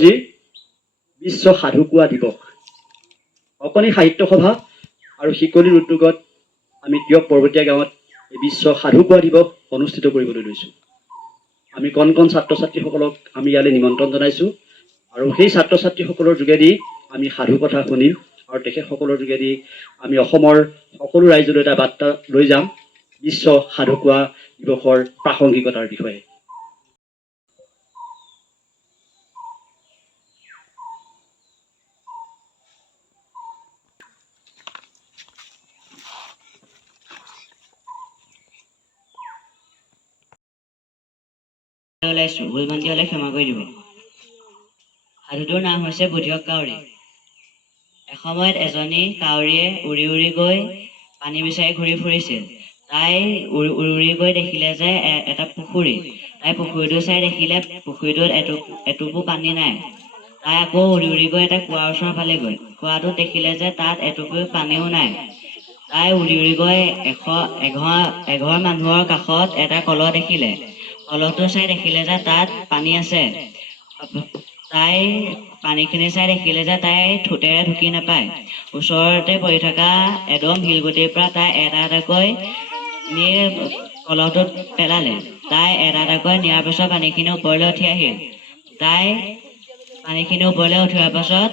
আজি বিশ্ব সাধু কোৱা দিৱস। অকণি সাহিত্য সভা আৰু শিকলিৰ উদ্যোগত আমি দিয়ক পৰ্বতীয়া গাঁৱত এই বিশ্ব সাধু কোৱা দিৱস অনুষ্ঠিত কৰিবলৈ লৈছোঁ। আমি কণ কণ ছাত্ৰ ছাত্ৰীসকলক আমি ইয়ালৈ নিমন্ত্ৰণ জনাইছোঁ আৰু সেই ছাত্ৰ ছাত্ৰীসকলৰ যোগেদি আমি সাধু কথা শুনিম আৰু তেখেতসকলৰ যোগেদি আমি অসমৰ সকলো ৰাইজলৈ এটা বাৰ্তা লৈ যাম বিশ্ব সাধু কোৱা দিৱসৰ প্ৰাসংগিকতাৰ বিষয়ে। ভুলভ্ৰান্তি হ'লে ক্ষমা কৰি দিব। সাধুটোৰ নাম হৈছে বুধিয়ক কাউৰী। এসময়ত এজনী কাউৰীয়ে উৰি উৰি গৈ পানী বিচাৰি ঘূৰি ফুৰিছিল। তাই উৰি উৰি গৈ দেখিলে যে এটা পুখুৰী। তাই পুখুৰীটো চাই দেখিলে পুখুৰীটোত এটোপো পানী নাই। তাই আকৌ উৰি উৰি গৈ এটা কুঁৱাৰ ওচৰ পালেগৈ। কুঁৱাটোত দেখিলে যে তাত এটোপো পানীও নাই। তাই উৰি উৰি গৈ এঘৰ মানুহৰ কাষত এটা কলহ দেখিলে। কলহটো চাই দেখিলে যে তাত পানী আছে। তাই পানীখিনি চাই দেখিলে যে তাই ঠোঁটেৰে ঢুকি নাপায়। ওচৰতে পৰি থকা এদম শিলগুটিৰ পৰা তাই এটা এটাকৈ নি কলহটোত পেলালে। তাই এটা এটাকৈ নিয়াৰ পিছত পানীখিনি ওপৰলৈ উঠি আহিল। তাই পানীখিনি ওপৰলৈ উঠোৱাৰ পাছত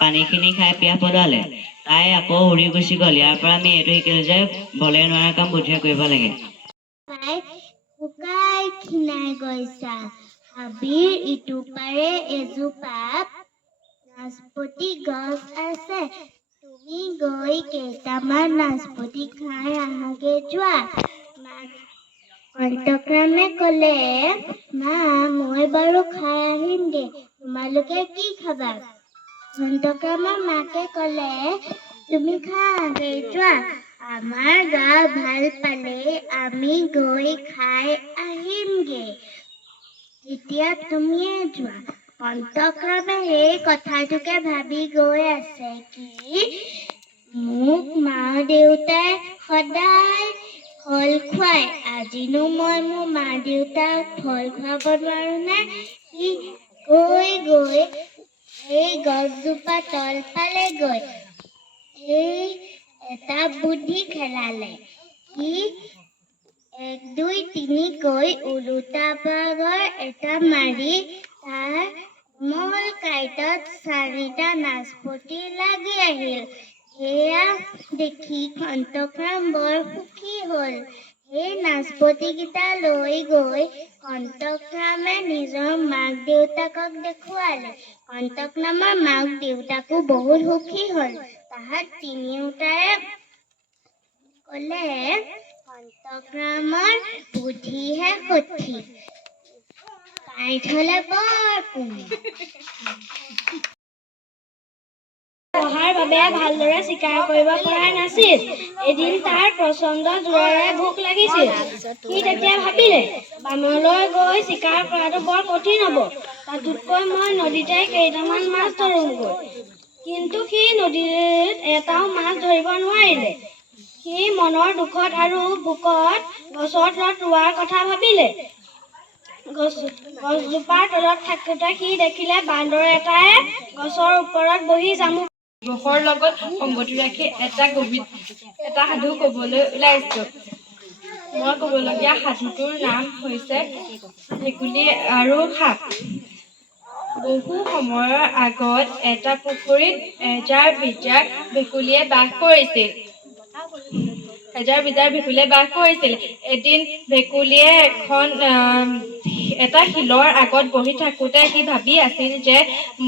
পানীখিনি খাই পিয়াহ পলোৱালে। তাই আকৌ উৰি গুচি গ'ল। ইয়াৰ পৰা আমি এইটো শিকিলোঁ যে বলে নোৱাৰা কাম বুদ্ধিয়ে কৰিব লাগে। শুকাই ক্ষীণাই গৈছা, হাবিৰ ইটো পাৰে এজোপা নাচপতি গছ আছে, তুমি গৈ কেইটামান নাচপতি খাই আহাগে যোৱা। অন্তক্ৰমে ক'লে, মা মই বাৰু খাই আহিমগে, তোমালোকে কি খাবা? অন্তক্ৰমৰ মাকে ক'লে, তুমি খাই যোৱা, আমাৰ গা ভাল পালে আমি গৈ খাই আহিমগে, এতিয়া তুমিয়ে যোৱা। অন্তক্ৰমে সেই কথাটোকে ভাবি গৈ আছে কি মোক মা দেউতাই সদায় ফল খুৱাই, আজিনো মই মোৰ মা দেউতাক ফল খুৱাব নোৱাৰো নে? সি গৈ গৈ এই গছজোপা তল পালেগৈ। এই এটা বুদ্ধি খেলালে। সি 1 2 3 কৈ ওলোটা বাগৰ এটা মাৰি তাৰ কোমল কাঁইটত 4টা নাচপতি লাগি আহিল। সেয়া দেখি অন্তক্ৰম বৰ সুখী হ'ল। সেই নাচপতিকেইটা লৈ গৈ অন্তক্ৰমে নিজৰ মাক দেউতাকক দেখুৱালে। অন্তক্ৰমৰ মাক দেউতাকো বহুত সুখী হ'ল। তাহাত তিনিওটাই ক'লে, অন্তক্ৰমৰ বুদ্ধিহে সঠিক, কাঁইট হ'লে বৰ পুণ্য। পঢ়াৰ বাবে ভালদৰে চিকাৰ কৰিব পৰা নাছিল। এদিন তাৰ প্ৰচণ্ড জোৰেৰে ভোক লাগিছিল। সি তেতিয়া ভাবিলে, বানলৈ গৈ চিকাৰ কৰাটো বৰ কঠিন হ'ব। তাতোতকৈ মই নদীতে কেইটামান মাছ ধৰোঁগৈ। কিন্তু সি নদীত এটাও মাছ ধৰিব নোৱাৰিলে। সি মনৰ দুখত আৰু ভোকত গছৰ তলত ৰোৱাৰ কথা ভাবিলে। গছজোপাৰ তলত থাকোঁতে সি দেখিলে বান্দৰ এটাই গছৰ ওপৰত বহি জামুক দিৱসৰ লগত সংগতি ৰাখি এটা সাধু ক'বলৈ ওলাইছোঁ। মই ক'বলগীয়া সাধুটোৰ নাম হৈছে ভেকুলী আৰু সাপ। বহু সময়ৰ আগত এটা পুখুৰীত এজাৰ বিজাৰ ভেকুলীয়ে বাস কৰিছিল। এদিন ভেকুলীয়ে এটা শিলৰ আগত বহি থাকোঁতে সি ভাবি আছিল যে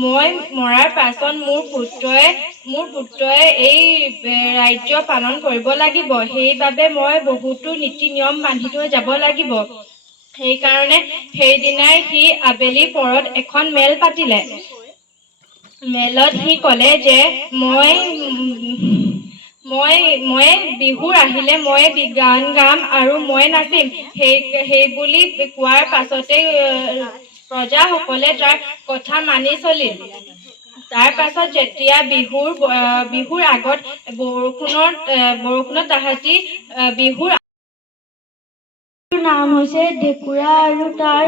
মই মৰাৰ পাছত মোৰ পুত্ৰই এই ৰাজ্য পালন কৰিব লাগিব। সেইবাবে মই বহুতো নীতি নিয়ম বান্ধি থৈ যাব লাগিব। সেইকাৰণে সেইদিনাই সি আবেলি পৰত এখন মেল পাতিলে। মেলত সি ক'লে যে মই বিহুৰ আহিলে মই গান গাম আৰু মই নাচিম। সেই বুলি কোৱাৰ পাছতেই প্ৰজাসকলে তাৰ কথা মানি চলিল। তাৰ পাছত যেতিয়া বিহুৰ আগত বৰষুণত তাহাঁতি বিহুৰ নাম হৈছে ঢেকুৰা আৰু তাৰ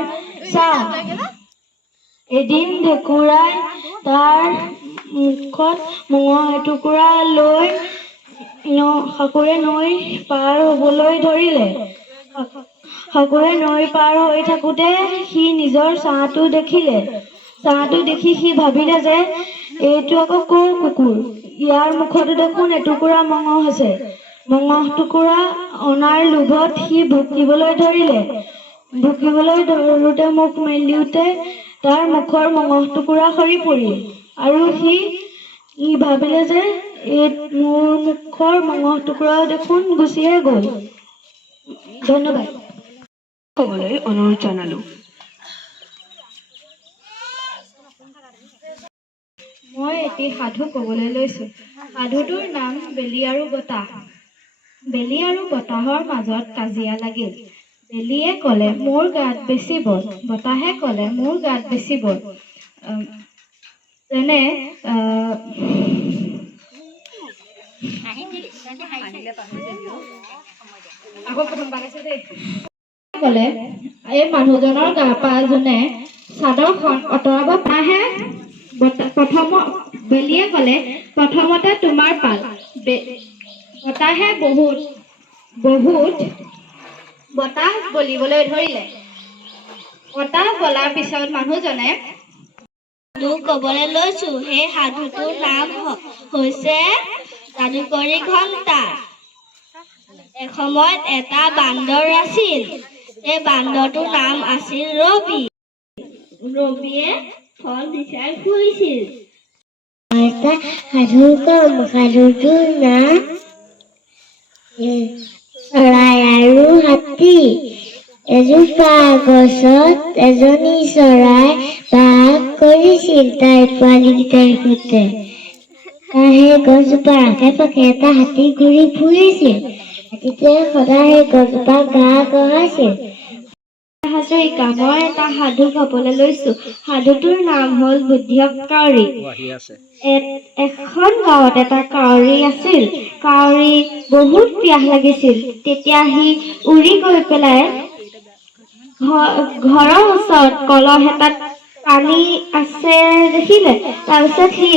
চাহ। এদিন ঢেকুৰাই তাৰ মুখত মঙহ এটুকুৰা লৈ সাকুৰে নৈ পাৰ হ'বলৈ ধৰিলে। সাকুৰে নৈ পাৰ হৈ থাকোঁতে সি নিজৰ ছাঁটো দেখিলে। ছাঁটো দেখি সি ভাবিলে যে এইটো আকৌ ক'ৰ কুকুৰ, ইয়াৰ মুখতো দেখোন এটুকুৰা মঙহ আছে। মঙহ টুকুৰা অনাৰ লোভত সি ভুকিবলৈ ধৰিলে। ভুকিবলৈ ধৰোঁতে মুখ মেলোঁতে তাৰ মুখৰ মঙহ টুকুৰা সৰি পৰিল আৰু সি ভাবিলে যে মোৰ মুখৰ মঙহ টুকুৰা দেখোন গুচিয়ে গ'ল। ধন্যবাদ। ক'বলৈ অনুৰোধ জনালোঁ। মই এটি সাধু ক'বলৈ লৈছোঁ। সাধুটোৰ নাম বেলি আৰু বতাহ। বেলি আৰু বতাহৰ মাজত কাজিয়া লাগিল। বেলিয়ে ক'লে মোৰ গাত বেছি বল, বতাহে ক'লে মোৰ গাত বেছি বল। যেনে ক'লে এই মানুহজনৰ গা পা যোনে চাদৰখন আঁতৰাব পাহে। বেলিয়ে ক'লে প্ৰথমতে তোমাৰ পাল। বতাহে বহুত বতাহ বলিবলৈ ধৰিলে। বতাহ বলাৰ পিছত মানুহজনে সাধু ক'বলৈ লৈছোঁ। সেই সাধুটোৰ নাম হৈছে যাদুকৰী ঘণ্টা। এসময়ত এটা বান্দৰ আছিল। সেই বান্দৰটোৰ নাম আছিল ৰবি। ৰবিয়ে ফল বিচাৰি ফুৰিছিল। এটা সাধু কম। সাধুটোৰ নাম চৰাই আৰু হাতী। এজোপা গছত এজনী চৰাই বাস কৰিছিল তাইৰ পোৱালীকেইটাৰ সৈতে। সেই গছজোপাৰ আশে পাশে এটা হাতী ঘূৰি ফুৰিছিল। হাতীটোৱে সদায় সেই গছজোপাক ঘাঁহ কঢ়াইছিল। হাজৰিকা, মই এটা সাধু ক'বলৈ লৈছোঁ। সাধুটোৰ নাম হ'ল বুদ্ধিয়ক কাউৰী। এখন গাঁৱত এটা কাউৰী আছিল। কাউৰী বহুত পিয়াহ লাগিছিল। তেতিয়া সি উৰি গৈ পেলাই ঘৰৰ ওচৰত কলহ এটাত পানী আছে দেখিলে। তাৰপিছত সি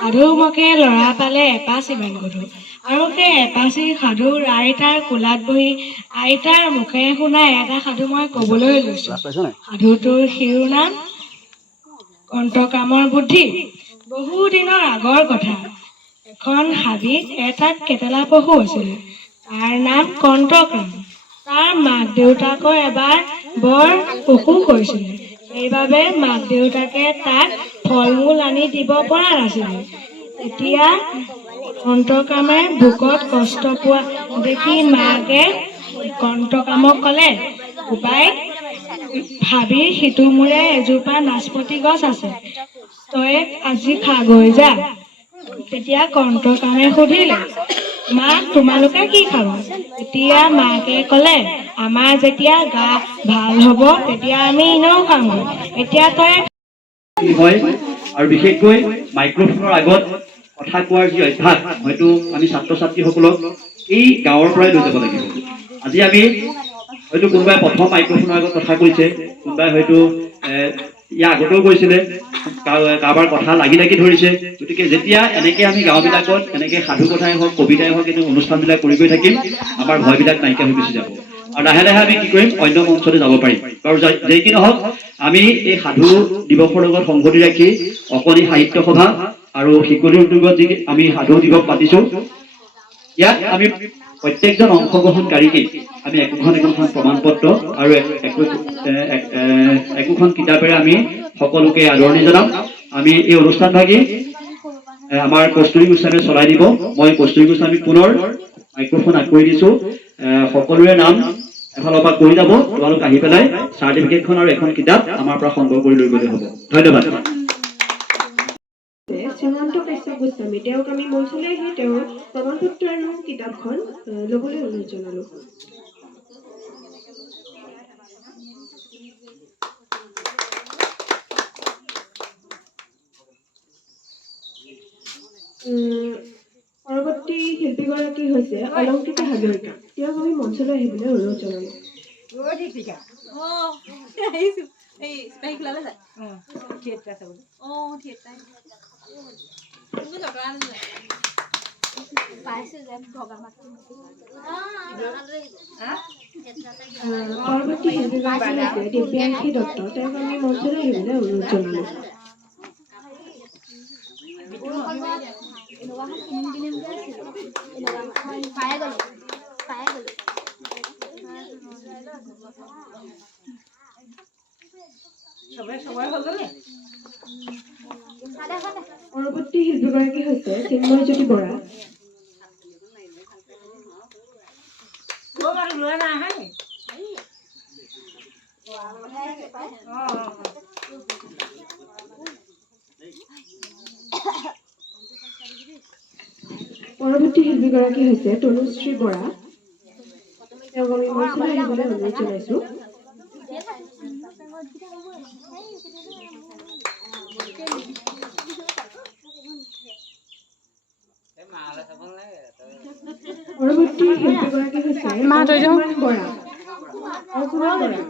সাধুৰ মুখে ল'ৰা পালে এপাচি ইমান গধুৰ। আৰু সেই এপাচি সাধুৰ আইতাৰ কোলাত বহি আইতাৰ মুখে শুনাই এটা সাধু মই ক'বলৈ লৈছোঁ। সাধুটোৰ শিৰোনাম কণ্টকামৰ বুদ্ধি। বহু দিনৰ আগৰ কথা। এখন হাবিত এটা কেটেলা পশু আছিল। তাৰ নাম কণ্টকাম। তাৰ মাক দেউতাকৰ এবাৰ বৰ অসুখ হৈছিলে। সেইবাবে মাক দেউতাকে তাক ফল মূল আনি দিব পৰা নাছিলে। তেতিয়া কণ্টকামে ভোকত কষ্ট পোৱা দেখি মাকে কণ্টকামক ক'লে, উপায় হাবিৰ সিটো মূৰে এজোপা নাচপতি গছ আছে, তই আজি খাগৈ যা। তেতিয়া কণ্টকামে সুধিলে, মাক তোমালোকে কি খাবা? তেতিয়া মাকে ক'লে, আমাৰ যেতিয়া গা ভাল হ'ব তেতিয়া আমি এনেও খামগৈ, এতিয়া তই হয়। আৰু বিশেষকৈ মাইক্ৰফোনৰ আগত কথা কোৱাৰ যি অভ্যাস, হয়তো আমি ছাত্ৰ ছাত্ৰীসকলক এই গাঁৱৰ পৰাই লৈ যাব লাগিব। আজি আমি হয়তো কোনোবাই প্ৰথম মাইক্ৰফোনৰ আগত কথা কৈছে, কোনোবাই হয়তো ইয়াৰ আগতেও কৈছিলে, কাৰোবাৰ কথা লাগি ধৰিছে। গতিকে যেতিয়া এনেকে আমি গাঁওবিলাকত এনেকে সাধু কথাই হওক, কবিতাই হওক, এনে অনুষ্ঠানবিলাক কৰি গৈ থাকিম, আমাৰ ভয়বিলাক নাইকিয়া হৈ গুচি যাব। আৰু লাহে লাহে আমি কি কৰিম, অন্য মঞ্চলৈ যাব পাৰিম। বাৰু যেই কি নহওক, আমি এই সাধু দিৱসৰ লগত সংগতি ৰাখি অকণি সাহিত্য সভা আৰু শিকলি উদ্যোগত যি আমি সাধু দিৱস পাতিছো, ইয়াত আমি প্ৰত্যেকজন অংশগ্ৰহণকাৰীকে আমি একোখন প্ৰমাণ পত্ৰ আৰু একোখন কিতাপেৰে আমি সকলোকে আদৰণি জনাম। আমি এই অনুষ্ঠানভাগি আমাৰ কস্তুৰী গোস্বামীয়ে চলাই দিব। মই কস্তুৰী গোস্বামীক পুনৰ মাইক্ৰফোন আগবঢ়াই দিছো। সকলোৰে নাম এফালৰ পৰা কৈ যাব, তোমালোক আহি পেলাই চাৰ্টিফিকেটখন আৰু এখন কিতাপ আমাৰ পৰা সংগ্ৰহ কৰি লৈ গ'লে হ'ব। ধন্যবাদ। শ্ৰীমন্ত কাশ্যপ গোস্বামী, তেওঁক আমি মঞ্চলৈ আহি তেওঁৰ প্ৰমাণপত্ৰ আৰু কিতাপখন ল'বলৈ অনুৰোধ জনালোঁ। পৰৱৰ্তী শিল্পীগৰাকী হৈছে অলংকৃতা হাজৰিকা, তেওঁক আমি মঞ্চলৈ আহিবলৈ অনুৰোধ জনালোঁ। পৰৱৰ্তী শিল্পীগৰাকী হৈছে দিব্যাংশী দত্ত। তেওঁক আমি মঞ্চলৈ আহিবলৈ অনুৰোধ জনালোঁ। পৰৱৰ্তী শিল্পীগৰাকী হৈছে চিন্ময়জ্যোতি বৰা। পৰৱৰ্তী শিল্পীগৰাকী হৈছে তনুশ্ৰী বৰা। তেওঁক আমি মঞ্চলৈ আহিবলৈ অনুৰোধ জনাইছোঁ। পৰৱৰ্তী শিল্পীগৰাকী হৈছে অংশুমান বৰা। অংশুমান বৰা।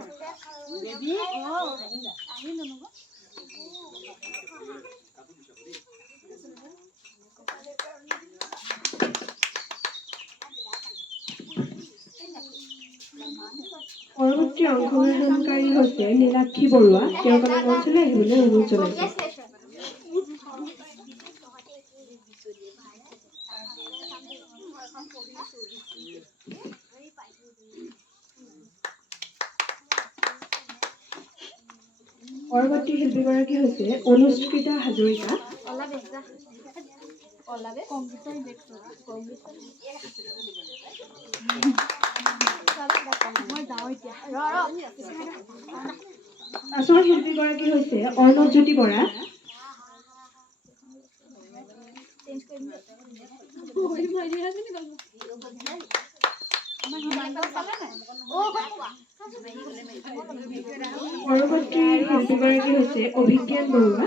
পৰৱৰ্তী অংশগ্ৰহণকাৰী হৈছে নীলাক্ষী বৰুৱা। তেওঁক আমি মঞ্চলৈ আহিবলৈ অনুৰোধ জনাইছোঁ। পৰৱৰ্তী শিল্পীগৰাকী হৈছে অনুষ্কৃতা হাজৰিকা। পাছৰ শিল্পীগৰাকী হৈছে অৰ্ণৱজ্যোতি বৰা। পৰৱৰ্তী শিল্পীগৰাকী হৈছে অভিজ্ঞান বৰুৱা।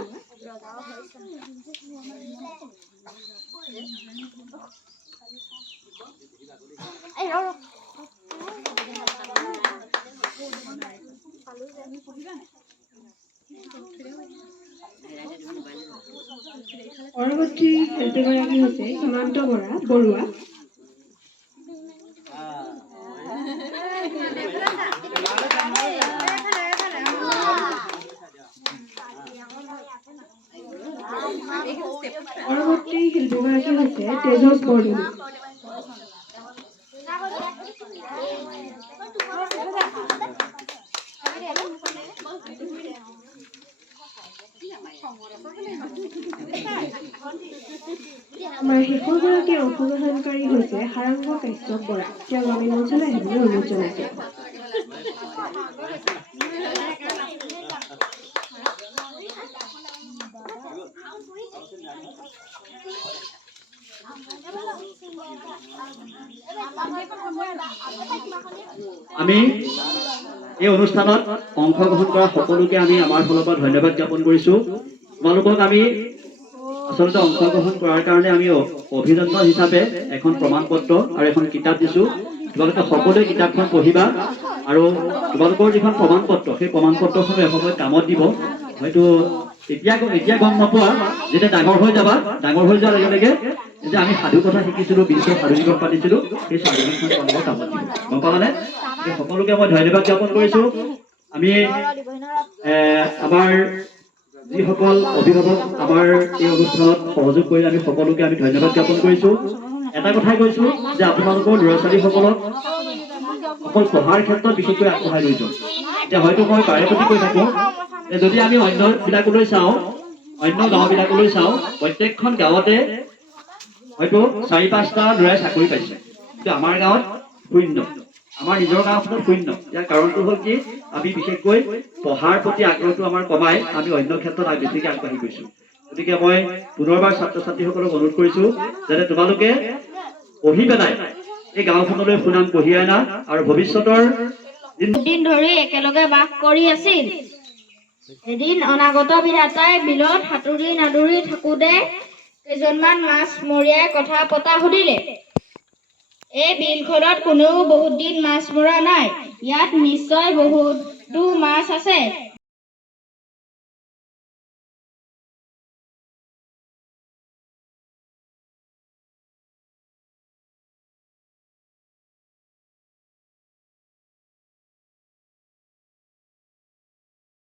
পৰৱৰ্তী শিল্পীগৰাকী হৈছে হিমান্ত বৰুৱা। পৰৱৰ্তী শিল্পীগৰাকী হৈছে তেজস বৰদলৈ। আমাৰ শেষৰগৰাকী অংশগ্ৰহণকাৰী হৈছে সাৰাংগ কাশ্যপ বৰা। তেওঁক আমি মঞ্চলৈ আহিবলৈ অনুৰোধ জনাইছোঁ। আমি এই অনুষ্ঠানত অংশগ্ৰহণ কৰা সকলোকে আমি আমাৰ ফালৰ পৰা ধন্যবাদ জ্ঞাপন কৰিছোঁ। তোমালোকক আমি আচলতে অংশগ্ৰহণ কৰাৰ কাৰণে আমি অভিনন্দন হিচাপে এখন প্ৰমাণ পত্ৰ আৰু এখন কিতাপ দিছোঁ। তোমালোকে সকলোৱে কিতাপখন পঢ়িবা আৰু তোমালোকৰ যিখন প্ৰমাণ পত্ৰ সেই প্ৰমাণ পত্ৰখনো এসময়ত কামত দিব। হয়তো এতিয়া গম নোপোৱা, যেতিয়া ডাঙৰ হৈ যাবা, ডাঙৰ হৈ যোৱাৰ লগে লগে যে আমি সাধু কথা শিকিছিলোঁ, বিশ্ব সাধু দিৱস পাতিছিলোঁ, সেই সাধু দিৱসখন তোমালোকৰ কামত দিব। গম পালানে? সকলোকে মই ধন্যবাদ জ্ঞাপন কৰিছোঁ। আমি আমাৰ যিসকল অভিভাৱক আমাৰ এই অনুষ্ঠানত সহযোগ কৰিলে আমি সকলোকে আমি ধন্যবাদ জ্ঞাপন কৰিছোঁ। এটা কথাই কৈছোঁ যে আপোনালোকৰ ল'ৰা ছোৱালীসকলক অকল পঢ়াৰ ক্ষেত্ৰত বিশেষকৈ আগবঢ়াই লৈ যাওক। এতিয়া হয়তো মই বাৰে প্ৰতি কৈ থাকোঁ যে যদি আমি অন্যবিলাকলৈ চাওঁ, অন্য গাঁওবিলাকলৈ চাওঁ, প্ৰত্যেকখন গাঁৱতে হয়তো 4-5টা ল'ৰাই চাকৰি পাইছে, কিন্তু আমাৰ গাঁৱত শূন্য। আমাৰ নিজৰ গাঁওখনত শূন্য। ইয়াৰ কাৰণটো হ'ল কি, আমি বিশেষকৈ পঢ়াৰ প্ৰতি আগ্ৰহটো আমাৰ কমাই আমি অন্য ক্ষেত্ৰত বেছিকৈ আগবাঢ়ি গৈছোঁ। গতিকে মই পুনৰবাৰ ছাত্ৰ ছাত্ৰীসকলক অনুৰোধ কৰিছোঁ যাতে তোমালোকে পঢ়ি পেলাই এই গাঁওখনলৈ সুনাম কঢ়িয়াই আনা আৰু ভৱিষ্যতৰ দিন ধৰি একেলগে বাস কৰি আছিল। এদিন অনাগত বিধাতাই বিলত সাঁতুৰি নাদুৰি থাকোঁতে কেইজনমান মাছমৰীয়াই কথা পতা সুধিলে, এই বিলখনত কোনেও বহুত দিন মাছ মৰা নাই, ইয়াত নিশ্চয় বহুত মাছ আছে